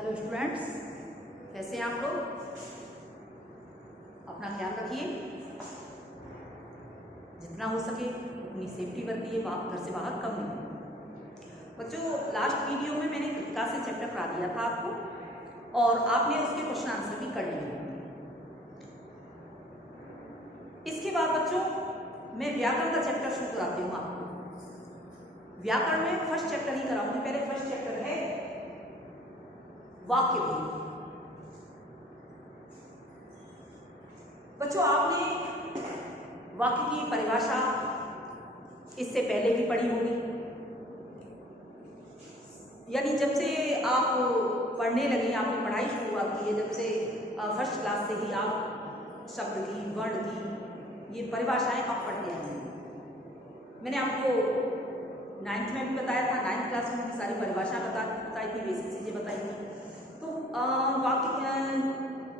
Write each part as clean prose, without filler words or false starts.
Hello students, कैसे हैं आप लोग? अपना ख्याल रखिए, जितना हो सके अपनी सेफ्टी बरतिए, घर से बाहर कम निकलिए। बच्चों, लास्ट वीडियो में मैंने कृतिका से चैप्टर करा दिया था आपको और आपने उसके क्वेश्चन आंसर भी कर लिए। इसके बाद बच्चों मैं व्याकरण का चैप्टर शुरू कराती हूँ आपको। व्याकरण में फर्स्ट चैप्टर ही कराऊंगी। पहले फर्स्ट चैप्टर है वाक्य भेद। बच्चों, आपने वाक्य की परिभाषा इससे पहले भी पढ़ी होगी, यानी जब से आप पढ़ने लगे, आपने पढ़ाई शुरुआत की है, जब से फर्स्ट क्लास से ही आप शब्द की, वर्ण की ये परिभाषाएं आप पढ़ते आए हैं। मैंने आपको 9th में भी बताया था, 9th क्लास में सारी परिभाषा बताई थी, बेसिक चीजें बताई थी। तो वाक्य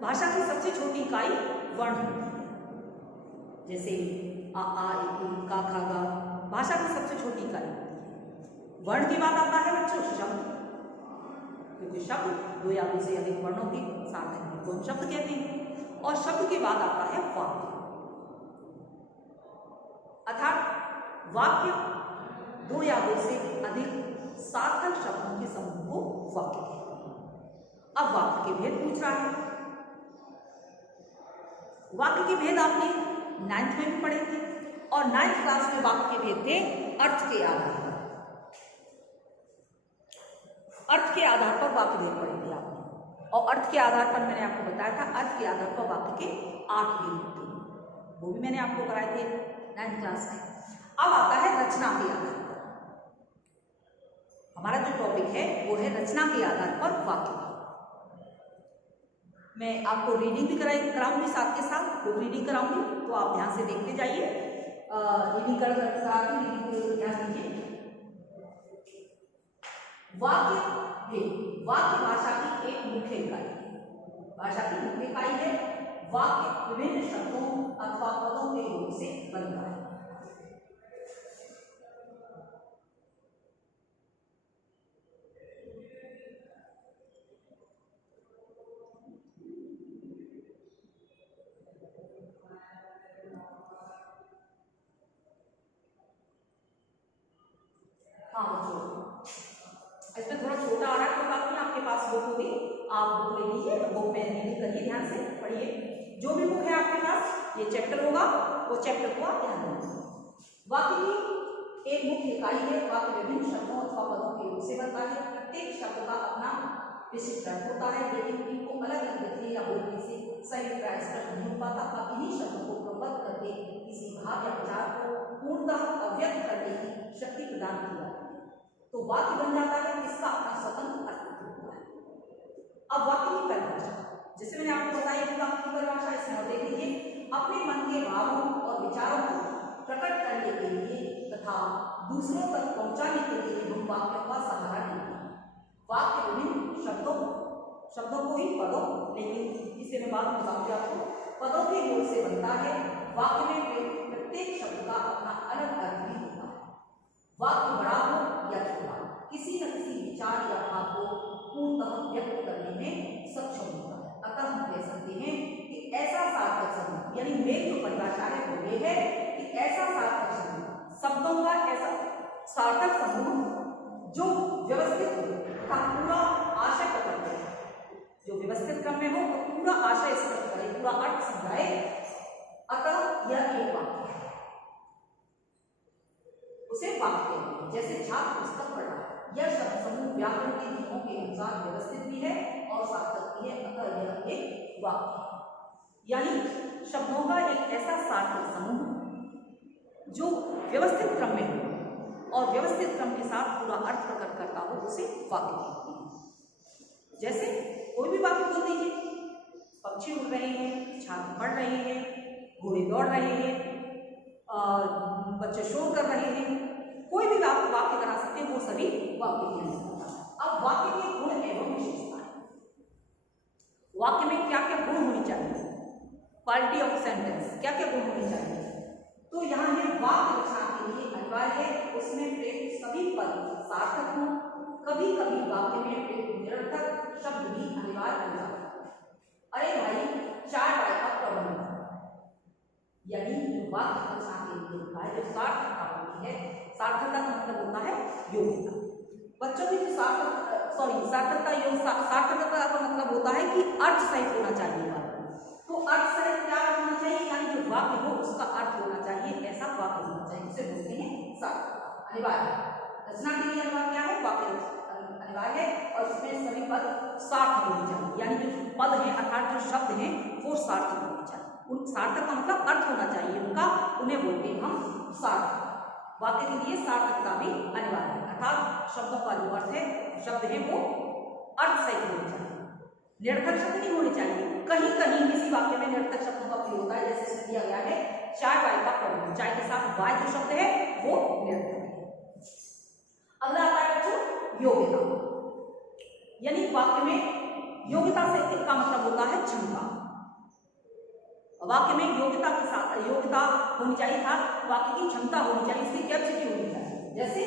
भाषा की सबसे छोटी इकाई वर्ण होती है, जैसे आ ई का खा गा, भाषा की सबसे छोटी इकाई होती है। वर्ण के बाद आता है बच्चों शब्द, क्योंकि शब्द दो या दो से अधिक वर्णों के साथ को हम शब्द कहते हैं। और शब्द के बाद आता है वाक्य, अर्थात वाक्य दो या दो से अधिक सार्थक शब्दों के समूह को वाक्य कहते हैं। अब वाक्य के भेद पूछ रहा है। वाक्य के भेद आपने 9th में भी पढ़े थे और 9th क्लास में वाक्य के भेद थे अर्थ के आधार पर। अर्थ के आधार पर वाक्य भेद पढ़े थे आपने, और अर्थ के आधार पर मैंने आपको बताया था अर्थ के आधार पर वाक्य के 8 भेद होते हैं, वो भी मैंने आपको कराए थे 9th क्लास में। अब आता है रचना के आधार पर। हमारा जो टॉपिक है वो है रचना के आधार पर वाक्य। मैं आपको रीडिंग भी कराऊंगी, साथ के साथ बुक रीडिंग कराऊंगी, तो आप ध्यान से देखते जाइए। रीडिंग कराती रीडिंग ध्यान दीजिए। वाक्य भेद, वाक्य भाषा की एक मुख्य इकाई है। भाषा की मुख्य इकाई है। वाक्य विभिन्न शब्दों अथवा पदों के योग से बनता है। इसमें थोड़ा छोटा आ रहा है, कोई बात नहीं, आपके पास बुक होगी, आप बुक ले लीजिए, बुक में रीडिंग करिए, ध्यान से पढ़िए। जो भी बुक है आपके पास, ये चैप्टर होगा, वो चैप्टर को आप ध्यान दीजिए। वाक्य की एक मुख्य इकाई है। वाक्य विभिन्न शब्दों अथवा पदों के रूप से बनता है। प्रत्येक शब्द का अपना विशिष्ट अर्थ होता है, लेकिन इनको अलग अलग लिखने या बोलने से सही तरह स्पष्ट नहीं हो पाता। अब इन्हीं शब्दों को क्रमबद्ध करके किसी भाव या विचार को पूर्णतः अव्यक्त करने की शक्ति प्रदान की जाती है, तो वाक्य बन जाता है। इसका अपना स्वतंत्र अर्थ होता है। अब वाक्य की परिभाषा, जैसे मैंने आपको बताया कि वाक्य की परिभाषा, इसमें देख लीजिए। अपने मन के भावों और विचारों को प्रकट करने के लिए तथा दूसरों तक पहुंचाने के लिए हम वाक्यों का सहारा लेते हैं। वाक्य विभिन्न शब्दों को ही पदों, लेकिन इसे मैं बात में बताऊंगी आपको, पदों के योग से बनता है। वाक्य में प्रत्येक शब्द का अपना अलग अर्थ भी होता है। वाक्य बड़ा हो या छोटा, किसी न किसी विचार या भाव को पूर्णतः व्यक्त करने में सक्षम होता है। अतः हम कह सकते हैं कि ऐसा सार्थक समूह, यानी मेरी जो परिभाषा है वो ये है कि ऐसा सार्थक समूह, शब्दों का ऐसा सार्थक समूह जो व्यवस्थित हो तथा पूरा आशय पकड़ जाए, जो व्यवस्थित क्रम में हो और पूरा आशय स्पष्ट करे, पूरा अर्थ समझाए। अतः यह एक वाक्य है, उसे वाक्य कहते हैं। जैसे छात्र पुस्तक पढ़ रहा है, यह शब्द समूह व्याकरण के नियमों के अनुसार व्यवस्थित भी है और सार्थक भी है, अतः यह एक वाक्य है। यानी शब्दों का एक ऐसा सार्थक समूह जो व्यवस्थित क्रम में हो और व्यवस्थित क्रम के साथ पूरा अर्थ प्रकट करता हो, उसे वाक्य कहते हैं। जैसे कोई भी वाक्य बोल दीजिए, पक्षी उड़ रहे हैं, छात्र पढ़ रहे हैं, घोड़े दौड़ रहे हैं, बच्चे शोर कर रहे हैं, कोई भी वाक्य बना सकते हैं, वो सभी वाक्य कहलाते हैं। अब वाक्य के गुण एवं विशेषताएं, वाक्य में क्या क्या गुण होनी चाहिए, क्वालिटी ऑफ सेंटेंस, क्या क्या गुण होनी चाहिए, तो यहाँ है वाक्य रचना के लिए अनिवार्य है उसमें प्रयुक्त सभी पद सार्थक हों। कभी कभी वाक्य में प्रयुक्त निरर्थक शब्द भी अनिवार्य बन जाता है। अरे भाई 4 बाय का प्रबंध, यानी जो वाक्य रचना के लिए होता है, जो सार्थकता होती है, सार्थकता का मतलब होता है योग्यता। बच्चों की जो सार्थकता का मतलब होता है कि अर्थ सहित होना चाहिए वाक्य। तो अर्थ सहित क्या होना चाहिए, यानी जो वाक्य हो उसका अर्थ होना चाहिए, ऐसा वाक्य होना चाहिए, उसे बोलते हैं सार्थकता। अनिवार्य रचना के लिए अनिवार्य क्या है, वाक्य अनिवार्य है, और इसमें सभी पद सार्थक होने चाहिए, यानी जो पद है अर्थात जो शब्द हैं वो सार्थक होने चाहिए। उन सार्थक का मतलब अर्थ होना चाहिए उनका, उन्हें बोलते हैं हम सार्थक। वाक्य के लिए सार्थकता भी अनिवार्य है, अर्थात शब्दों का जो अर्थ है, शब्द है वो अर्थ सहित होने चाहिए, निरर्थक शब्द नहीं होने चाहिए। कहीं कहीं किसी वाक्य में निरर्थक शब्दों का प्रयोग होता है, जैसे इसमें दिया गया है 4 बाय का प्रबंध, चाय के साथ बाय जो शब्द है वो निरर्थक है। अगला आता है बच्चों योग्यता, यानी वाक्य में योग्यता से का मतलब होता है क्षमता। वाक्य में योग्यता के साथ योग्यता होनी चाहिए, था वाक्य की क्षमता होनी चाहिए, इसकी कैपेसिटी होनी चाहिए। जैसे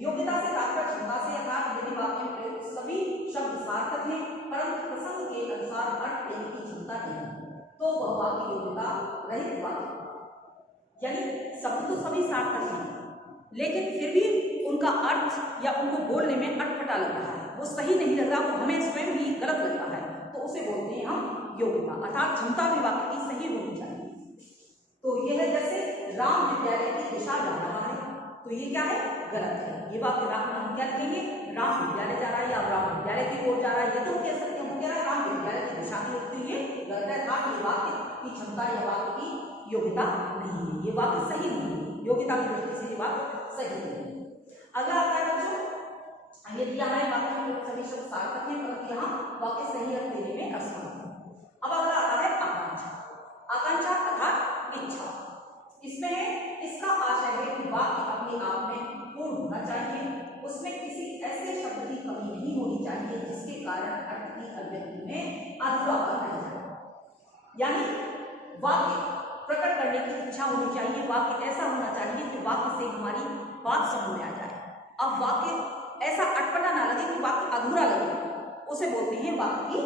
योग्यता से तात्पर्य क्षमता से, अर्थात यदि वाक्य में प्रयुक्त सभी शब्द सार्थक हैं परंतु प्रसंग के अनुसार अर्थ देने की क्षमता नहीं, तो वह वाक्य योग्यता रहित वाक्य, यानी शब्द तो सभी सार्थक हैं लेकिन फिर भी उनका अर्थ या उनको बोलने में अटपटा लग रहा है, वो सही नहीं लग रहा, वो हमें स्वयं ही गलत लग रहा है, तो उसे बोलते हैं हम योग्यता, अर्थात क्षमता भी वाक्य की सही होनी चाहिए। तो यह है जैसे राम विद्यालय की दिशा जा रहा है, तो ये क्या है, गलत है। ये वाक्य हम क्या कहेंगे, राम विद्यालय जा रहा है या राम विद्यालय की ओर जा रहा है, ये तो कह सकते हैं, कह रहा है राम विद्यालय की दिशा की ओर, तो ये गलत है, था ये वाक्य की क्षमता या वाक्य की योग्यता नहीं है, ये वाक्य सही नहीं है, योग्यता की दृष्टि से ये वाक्य सही नहीं है। अगला आता है बच्चों, ये दिया है वाक्य में सभी शब्द सार्थक हैं परंतु यहाँ वाक्य सही अर्थ देने में असमर्थ है। अब अगला आता है आकांक्षा। आकांक्षा अर्थात इच्छा, इसमें इसका आशय है कि वाक्य अपने आप में पूर्ण होना चाहिए, उसमें किसी ऐसे शब्द की कमी नहीं होनी चाहिए जिसके कारण अर्थ की अभिव्यक्ति में अधूरापन रह जाए, यानी वाक्य प्रकट करने की इच्छा होनी चाहिए, वाक्य ऐसा होना चाहिए कि वाक्य से हमारी बात समझ में आ जाए। अब वाक्य ऐसा अटपटा ना लगे कि वाक्य अधूरा लगे, उसे बोलते हैं वाक्य की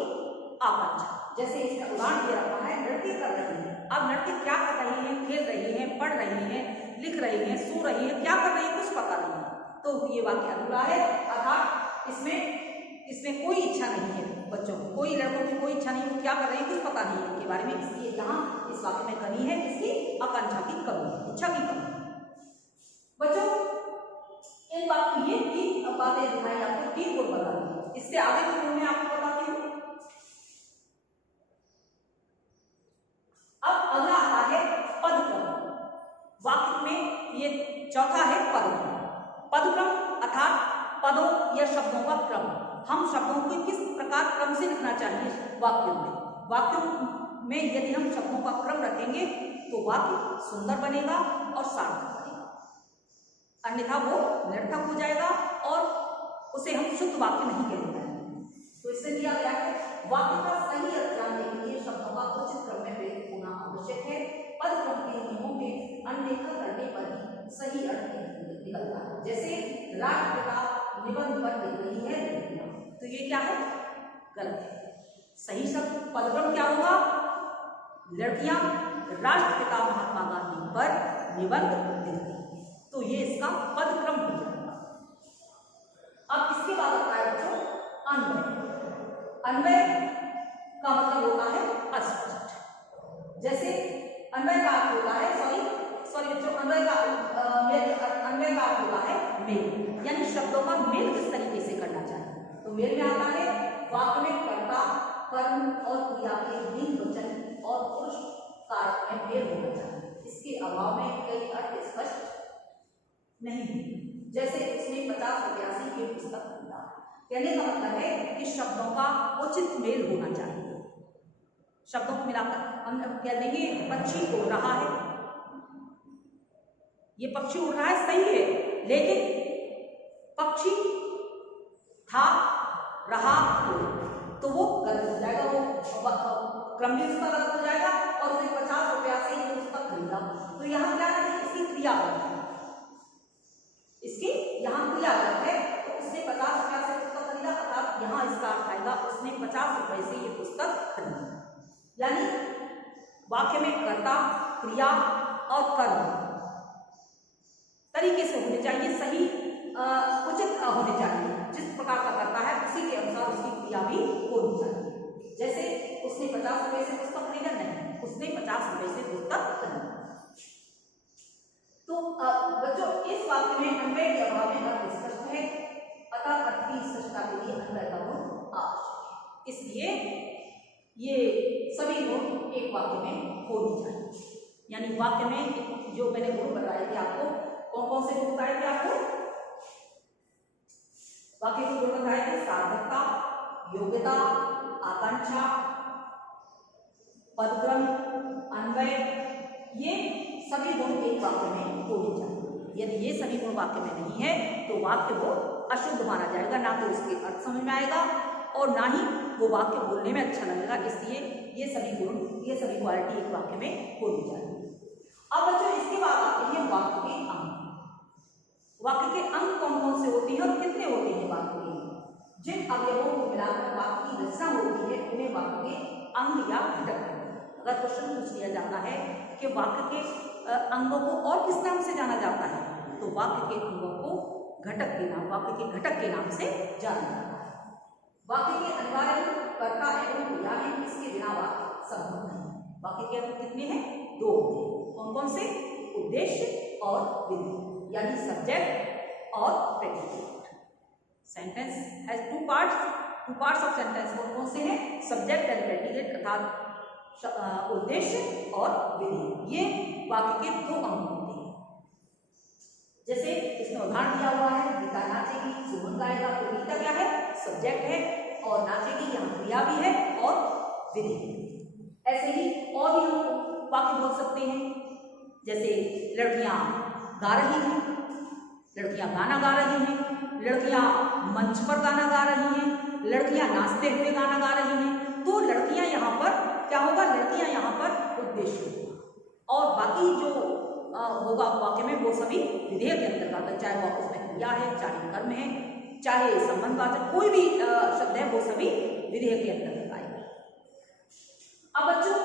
आकांक्षा। जैसे इसमें उदाहरण दिया रखा है, नृत्य कर रही है, अब नृत्य क्या कर रही है, खेल रही है, पढ़ रही है, लिख रही है, सो रही है, क्या कर रही है कुछ पता नहीं है, तो ये वाक्य अधूरा है, अर्थात इसमें कोई इच्छा नहीं है, बच्चों को कोई लड़कों की कोई इच्छा नहीं है, क्या कर रहे हैं कुछ पता नहीं है इनके बारे में, इसलिए यहाँ इस वाक्य में कमी है, इसकी आकांक्षा की कमी है, इच्छा की कमी। बच्चों इन बात ये 3 बातें दिखाई आपको, 3 गुण बता दी, इससे आगे के गुण में आपको बताती हूँ। अब अगला आता है पदक्रम। वाक्य में ये चौथा है पदक्रम। पदक्रम अर्थात पदों या शब्दों का क्रम, हम शब्दों को किस प्रकार क्रम से लिखना चाहिए वाक्यों में। वाक्यों में यदि हम शब्दों का क्रम रखेंगे तो वाक्य सुंदर बनेगा और सार्थक बनेगा, अन्यथा वो निरर्थक हो जाएगा और उसे हम शुद्ध वाक्य नहीं कहते हैं। तो इससे दिया गया है वाक्य का सही अर्थ जानने के लिए शब्दों का उचित क्रम में प्रयोग होना आवश्यक है। पदक्रम के नियमों के अनदेखा करने पर ही सही अर्थ निकलता है। जैसे राष्ट्रपिता निबंध पर लिख रही है लड़कियां, तो ये क्या है, गलत है। सही शब्द पदक्रम क्या होगा, लड़कियां राष्ट्रपिता महात्मा गांधी पर निबंध लिख रही है, तो ये इसका पदक्रम हो जाएगा। अब इसके बाद आता है बच्चों अन्वय। अन्वय का मतलब होता है अस्पष्ट, जैसे अन्वय का अर्थ होता है बच्चों अन्वय का अर्थ होता है मेल, यानी शब्दों का मेल किस तरीके से करना चाहिए। तो मेल में आता है वाक्य में कर्ता कर्म और क्रिया के लिंग वचन और पुरुष कारक में मेल होना चाहिए, इसके अभाव में कई अर्थ स्पष्ट नहीं है। जैसे इसमें 50-82 की पुस्तक खरीदा, कहने का मतलब है कि शब्दों का उचित मेल होना चाहिए। शब्दों को मिलाकर हम कह देंगे पक्षी उड़ रहा है, ये पक्षी उड़ रहा है सही है, लेकिन पक्षी था रहा तो वो गलत हो जाएगा, वो क्रम भी उसका गलत हो जाएगा और उसे 50 रुपया से ये पुस्तक खरीदा। तो यहाँ क्या है, इसकी क्रिया गलत है, इसकी यहाँ क्रिया गलत है, तो उसने 50 रुपया से पुस्तक खरीदा, अर्थात यहाँ इसका अर्थ आएगा उसने कर्ता, क्रिया और कर्म तरीके से होने चाहिए, सही उचित होने चाहिए। जिस प्रकार का करता है उसी के अनुसार उसकी क्रिया भी होनी चाहिए। जैसे उसने 50 रुपए से पुस्तक खरीदा, नहीं, उसने 50 रुपए से पुस्तक खरीदा। तो बच्चों इस वाक्य में अन्वय के अभाव में अर्थ स्पष्ट है, अतः अर्थ की स्पष्टता के लिए अन्वय का गुण आवश्यक है। इसलिए ये सभी गुण एक वाक्य में होनी चाहिए। यानी वाक्य में जो मैंने गुण बताए थे आपको, कौन कौन से गुण बताए थे आपको? वाक्य के गुण बताए थे सार्थकता, योग्यता, आकांक्षा, पदक्रम, अन्वय, ये सभी गुण एक वाक्य में होने चाहिए। यदि ये सभी गुण वाक्य में नहीं है तो वाक्य वो अशुद्ध माना जाएगा, ना तो उसके अर्थ समझ में आएगा और ना ही वो वाक्य बोलने में अच्छा लगेगा। इसलिए ये सभी गुण, ये सभी क्वालिटी एक वाक्य में होनी चाहिए। अब बच्चों इसके बाद आते हैं वाक्य के अंग। वाक्य के अंग कौन कौन से होते हैं और कितने होते हैं वाक्य के? जिन अवयवों को मिलाकर वाक्य की रचना होती है उन्हें वाक्य के अंग या घटक कहते हैं। अगर क्वेश्चन पूछ लिया जाता है कि वाक्य के अंगों को और किस नाम से जाना जाता है, तो वाक्य के अंगों को घटक के नाम, वाक्य के घटक के नाम से जाना जाता है। वाक्य के अनिवार्य कर्ता एवं क्रिया है, इसके बिना वाक्य संभव नहीं। वाक्य के अंग कितने हैं? 2 होते हैं। कौन कौन से? उद्देश्य और विधि, यानी सब्जेक्ट और predicate. Sentence has 2 parts of sentence कौन कौन से हैं? सब्जेक्ट एंड प्रेडिकेट अर्थात उद्देश्य और विधि। ये वाक्य के 2 अंग होते हैं। जैसे इसमें उदाहरण दिया हुआ है, गीता नाचेगी, सुमन गाएगा, तो गीता क्या है? सब्जेक्ट है, और नाचेगी यहाँ क्रिया भी है और विधि है। ऐसे ही और भी हम वाक्य बोल सकते हैं, जैसे लड़कियां गा रही हैं, लड़कियां गाना गा रही हैं, लड़कियां मंच पर गाना गा रही हैं, लड़कियां नाचते हुए गाना गा रही हैं। तो लड़कियां यहाँ पर क्या होगा? लड़कियां यहाँ पर उद्देश्य होगा और बाकी जो होगा वाक्य में वो सभी विधेय के अंतर्गत है, चाहे वो उसमें क्रिया है, चाहे कर्म है, चाहे संबंधवाचक कोई भी शब्द है, वो सभी विधेय के अंतर्गत आएगा। अब बच्चों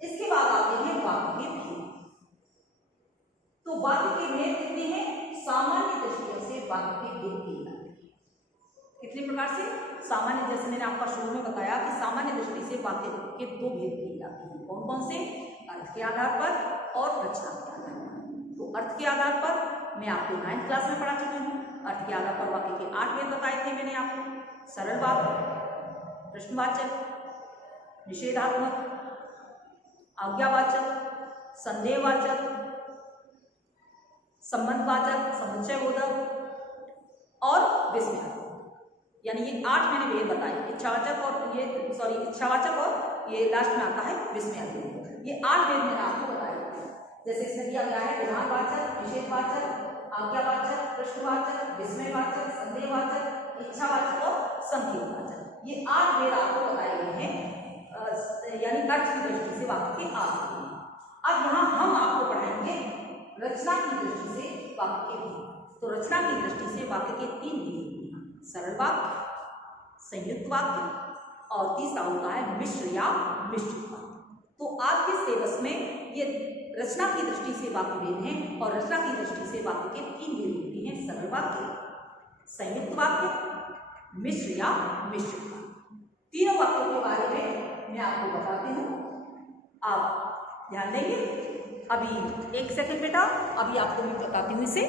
इसके बाद आते हैं वाक्य के भेद। तो वाक्य के भेद कितने हैं? सामान्य दृष्टियों से वाक्य के भेद किए जाते हैं। कितने प्रकार से? सामान्य, जैसे मैंने आपका शुरू में बताया कि सामान्य दृष्टि से वाक्य के 2 भेद किए जाते हैं। कौन कौन से? अर्थ के आधार पर और रचना के आधार पर। तो अर्थ के आधार पर मैं आपको 9th क्लास में पढ़ा चुकी हूँ। अर्थ के आधार पर वाक्य के 8 भेद बताए थे मैंने आपको। सरल वाक्य, प्रश्नवाचक, निषेधात्मक, आज्ञावाचक, संदेहवाचक, संबंधवाचक, समुच्चयबोधक और विस्मयात्मक। यानी ये 8 मैंने भेद बताए। इच्छावाचक और इच्छावाचक और ये लास्ट में आता है विस्मयात्मक। ये 8 भेद मैंने आपको बताए। जैसे इसमें दिया गया है विधानवाचक, निषेधवाचक, आज्ञावाचक, प्रश्नवाचक, विस्मयवाचक, संदेहवाचक, इच्छावाचक और संकेतवाचक। ये 8 भेद आपको बताए गए हैं, यानी अर्थ की दृष्टि से वाक्य के 8 भेद। अब यहाँ हम आपको पढ़ाएंगे रचना की दृष्टि से वाक्य के भेद। तो रचना की दृष्टि से वाक्य के 3 भेद होते हैं, सरल वाक्य, संयुक्त वाक्य और तीसरा होता है मिश्र या मिश्रित वाक्य। तो आपके सिलेबस में ये रचना की दृष्टि से वाक्य भेद हैं और रचना की दृष्टि से वाक्य के 3 भेद होते हैं, सरल वाक्य, संयुक्त वाक्य, मिश्र या मिश्रित वाक्य। तीनों वाक्यों के बारे में मैं आपको बताती हूँ, आप ध्यान देंगे। अभी 1 सेकंड बेटा, अभी आपको मैं बताती हूँ इसे।